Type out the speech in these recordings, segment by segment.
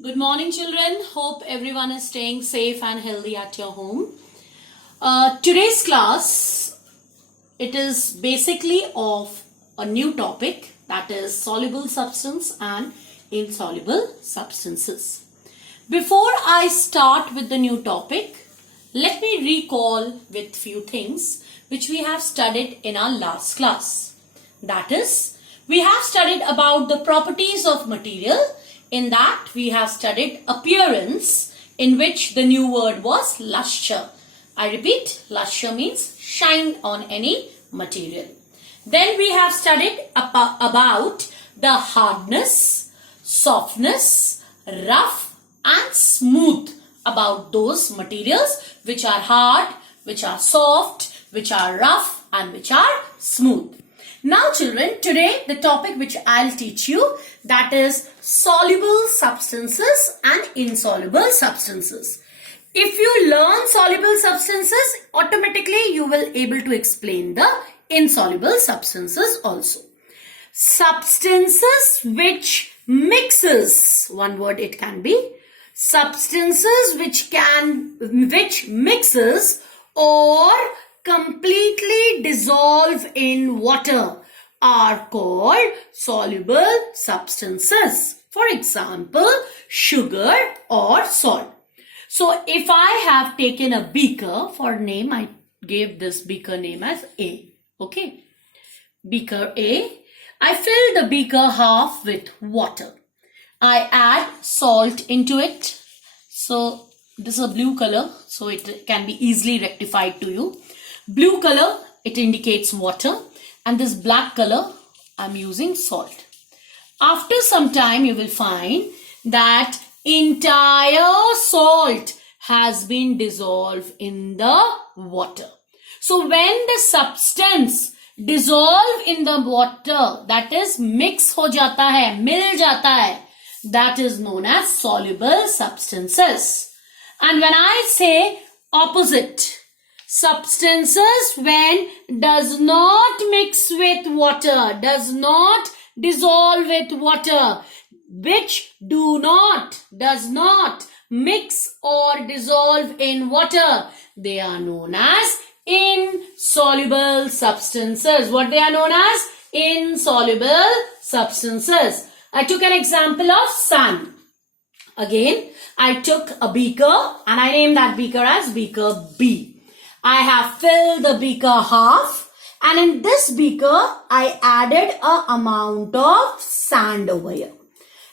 Good morning, children. Hope everyone is staying safe and healthy at your home. Today's class, it is basically of a new topic, that is soluble substance and insoluble substances. Before I start with the new topic, let me recall with few things which we have studied in our last class. That is, we have studied about the properties of material. In that, we have studied appearance, in which the new word was lustre. I repeat, lustre means shine on any material. Then we have studied about the hardness, softness, rough and smooth, about those materials which are hard, which are soft, which are rough and which are smooth. Now children, today the topic which I'll teach you, that is soluble substances and insoluble substances. If you learn soluble substances, automatically you will able to explain the insoluble substances also. Substances which mixes, one word it can be, substances which mixes or completely dissolve in water are called soluble substances. For example, sugar or salt. So if I have taken a beaker, for name I gave this beaker name as A. Okay. Beaker A. I fill the beaker half with water. I add salt into it. So this is a blue color, so it can be easily rectified to you. Blue color, it indicates water, and this black color, I'm using salt. After some time, you will find that entire salt has been dissolved in the water. So when the substance dissolve in the water, that is mix ho jata hai, mil jata hai, that is known as soluble substances. And when I say opposite, substances when does not mix with water, does not dissolve with water, which does not mix or dissolve in water, they are known as insoluble substances. What they are known as? Insoluble substances. I took an example of sand. Again, I took a beaker and I named that beaker as beaker B. I have filled the beaker half, and in this beaker I added a amount of sand over here.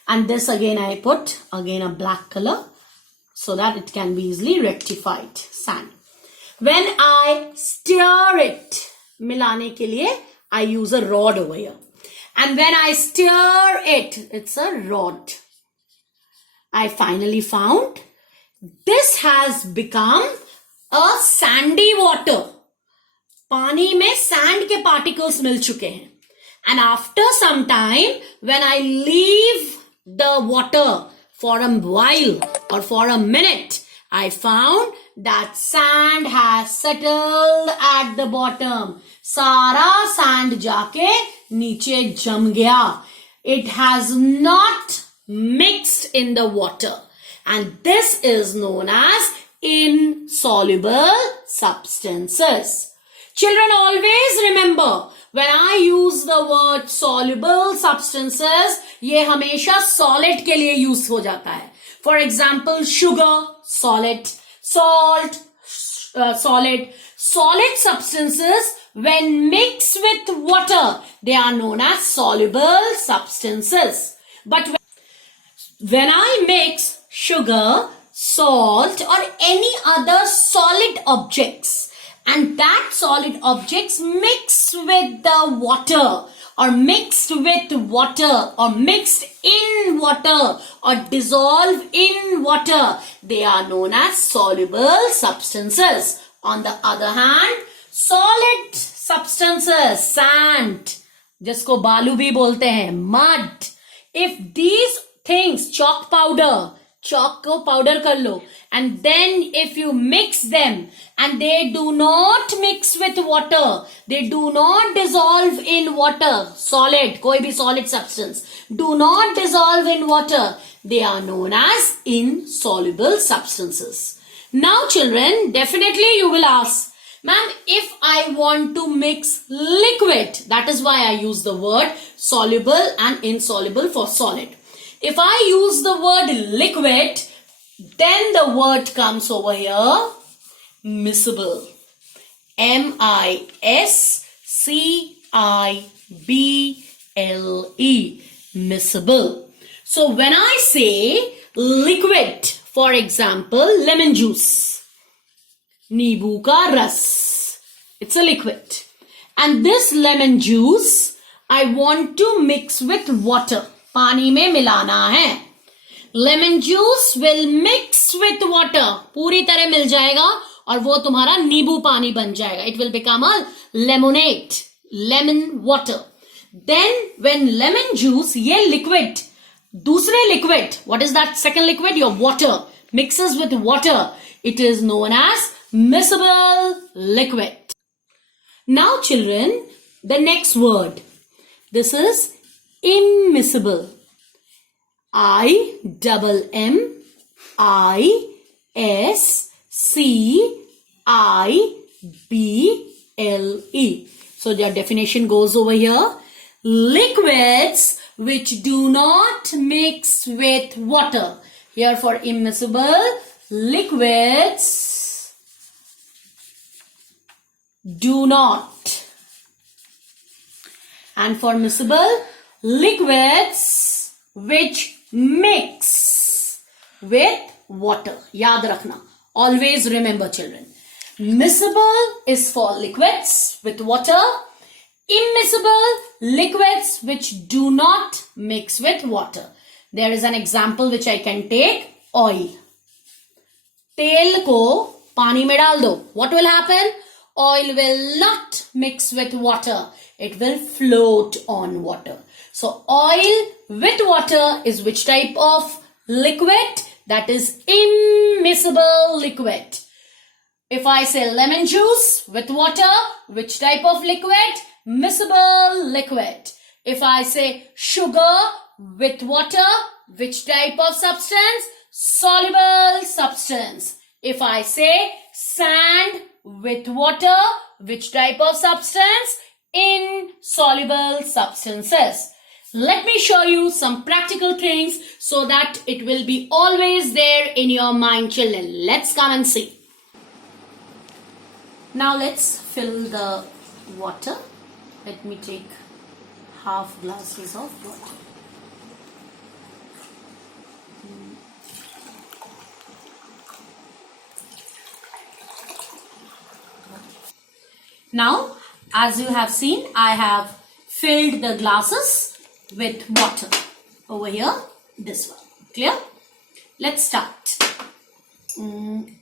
And this again I put again a black color so that it can be easily rectified. Sand. When I stir it, milane ke liye, I use a rod over here. And when I stir it, it's a rod. I finally found this has become a sandy water. पानी में sand के particles मिल चुके हैं. And after some time, when I leave the water for a while or for a minute, I found that sand has settled at the bottom. सारा sand जाके नीचे जम गया. It has not mixed in the water. And this is known as insoluble substances. Children, always remember, when I use the word soluble substances, ये हमेशा solid के लिए use हो जाता है. For example, sugar, solid, salt, solid. Solid substances, when mixed with water, they are known as soluble substances. But when I mix sugar, salt or any other solid objects, and that solid objects mix with the water or mixed with water or mixed in water or dissolve in water, they are known as soluble substances. On the other hand, solid substances, sand, जिसको बालू भी बोलते हैं, mud, if these things, chalk powder, chalk को powder कर लो, and then if you mix them and they do not mix with water, they do not dissolve in water, solid, कोई भी solid substance, do not dissolve in water, they are known as insoluble substances. Now children, definitely you will ask, ma'am, if I want to mix liquid, that is why I use the word soluble and insoluble for solid. If I use the word liquid, then the word comes over here, miscible. M-I-S-C-I-B-L-E, miscible. So when I say liquid, for example, lemon juice, नींबू का रस, it's a liquid. And this lemon juice, I want to mix with water. पानी में मिलाना है. Lemon juice will mix with water. पूरी तरह मिल जाएगा और वो तुम्हारा नींबू पानी बन जाएगा. It will become a lemonade, lemon water. Then when lemon juice, ये liquid, दूसरे liquid, what is that second liquid? Your water mixes with water. It is known as miscible liquid. Now children, the next word. This is immiscible. I-double-M-I-S-C-I-B-L-E. So their definition goes over here. Liquids which do not mix with water. Here for immiscible, liquids do not. And for miscible, liquids which mix with water. Yaad rakhna. Always remember children. Miscible is for liquids with water. Immiscible, liquids which do not mix with water. There is an example which I can take. Oil. तेल को पानी में डाल दो. What will happen? Oil will not mix with water. It will float on water. So oil with water is which type of liquid? That is immiscible liquid. If I say lemon juice with water, which type of liquid? Miscible liquid. If I say sugar with water, which type of substance? Soluble substance. If I say sand with water, which type of substance? Insoluble substances. Let me show you some practical things so that it will be always there in your mind, children. Let's come and see. Now let's fill the water. Let me take half glasses of water. Now, as you have seen, I have filled the glasses with water. Over here, this one. Clear? Let's start.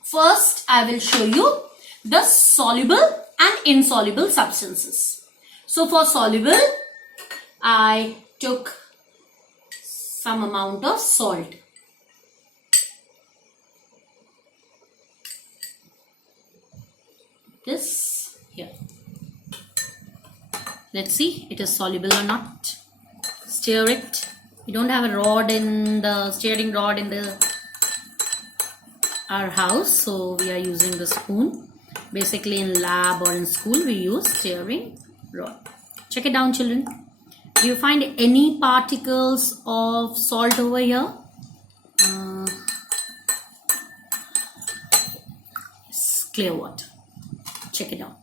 First, I will show you the soluble and insoluble substances. So, for soluble, I took some amount of salt. This here. Let's see it is soluble or not. Stir it. We don't have a rod in the stirring rod in our house, so we are using the spoon. Basically in lab or in school we use stirring rod. Check it down, children. Do you find any particles of salt over here? It's clear water. Check it out.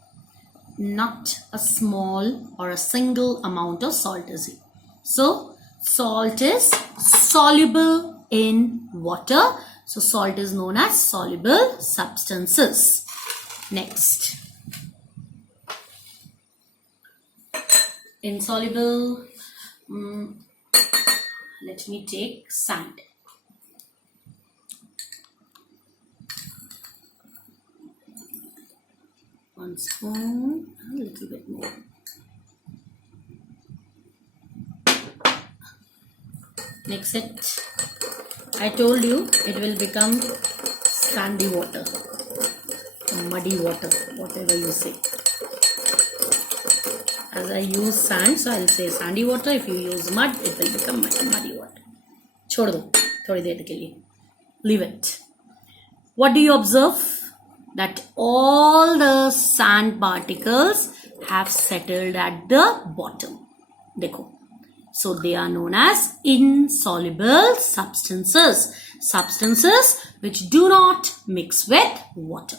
Not a small or a single amount of salt is here. So salt is soluble in water. So salt is known as soluble substances. Next. Insoluble. Let me take sand. One spoon, a little bit more. Mix it I told you it will become sandy water, muddy water, whatever you say. As I use sand, so I'll say sandy water. If you use mud, it will become muddy water. छोड़ दो थोड़ी देर के लिए. Leave it. What do you observe? That all the sand particles have settled at the bottom. देखो. So they are known as insoluble substances. Substances which do not mix with water.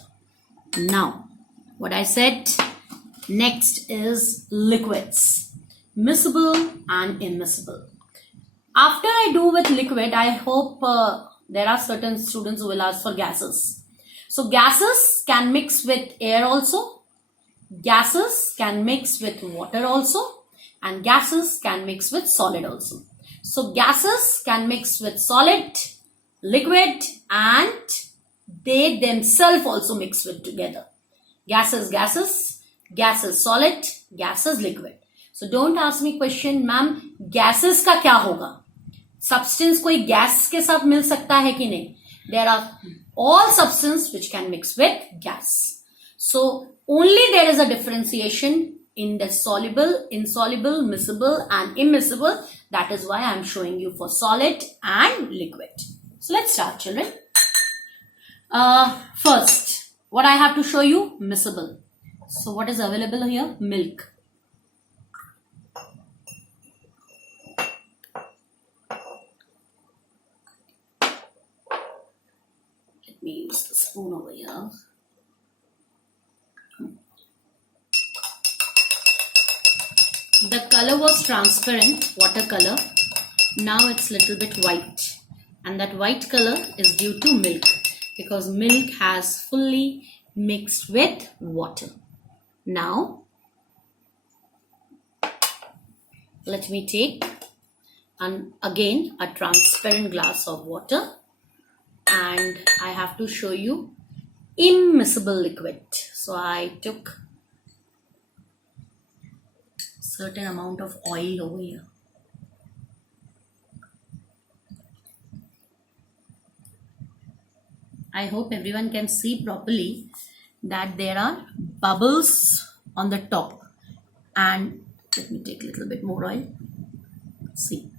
Now, what I said, next is liquids. Miscible and immiscible. After I do with liquid, I hope there are certain students who will ask for gases. So gases can mix with air also. Gases can mix with water also. And gases can mix with solid also. So gases can mix with solid, liquid, and they themselves also mix with together. Gases, solid, gases, liquid. So don't ask me question, ma'am, gases का क्या होगा? Substance कोई gas के साथ मिल सकता है कि नहीं? There are all substance which can mix with gas. So only there is a differentiation in the soluble, insoluble, miscible and immiscible. That is why I am showing you for solid and liquid. So let's start, children. First, what I have to show you, miscible. So what is available here? Milk. Let me use the spoon over here. The color was transparent, watercolor. Now it's little bit white. And that white color is due to milk. Because milk has fully mixed with water. Now, let me take again a transparent glass of water. And I have to show you immiscible liquid. So I took certain amount of oil over here. I hope everyone can see properly that there are bubbles on the top. And let me take a little bit more oil. See,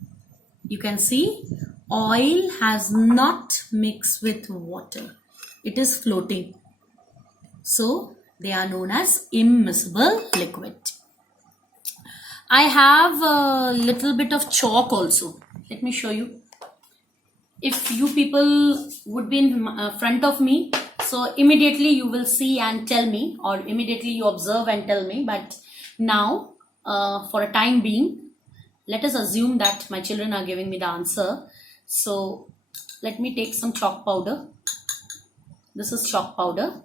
you can see oil has not mixed with water. It is floating. So they are known as immiscible liquid. I have a little bit of chalk also. Let me show you. If you people would be in front of me, so immediately you will see and tell me, or immediately you observe and tell me. But now, for a time being, let us assume that my children are giving me the answer. So let me take some chalk powder. This is chalk powder.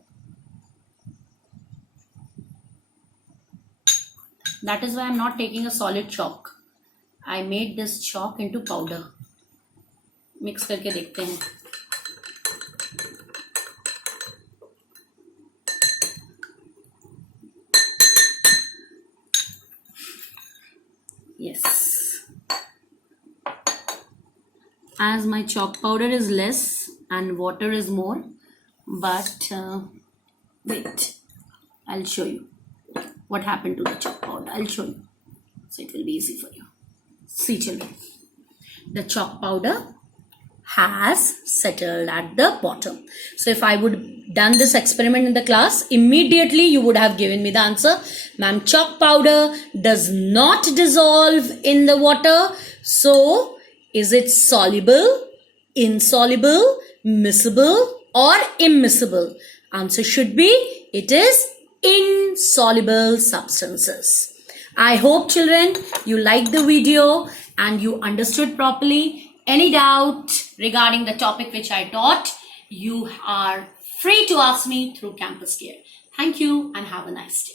That is why I am not taking a solid chalk. I made this chalk into powder. Mix करके देखते हैं. Yes. As my chalk powder is less and water is more, but wait, I'll show you what happened to the chalk powder. I'll show you, so it will be easy for you. See, children, the chalk powder has settled at the bottom. So if I would done this experiment in the class, immediately you would have given me the answer. Ma'am, chalk powder does not dissolve in the water. So is it soluble, insoluble, miscible or immiscible? Answer should be, it is insoluble substances. I hope, children, you liked the video and you understood properly. Any doubt regarding the topic which I taught, you are free to ask me through Campus Care. Thank you and have a nice day.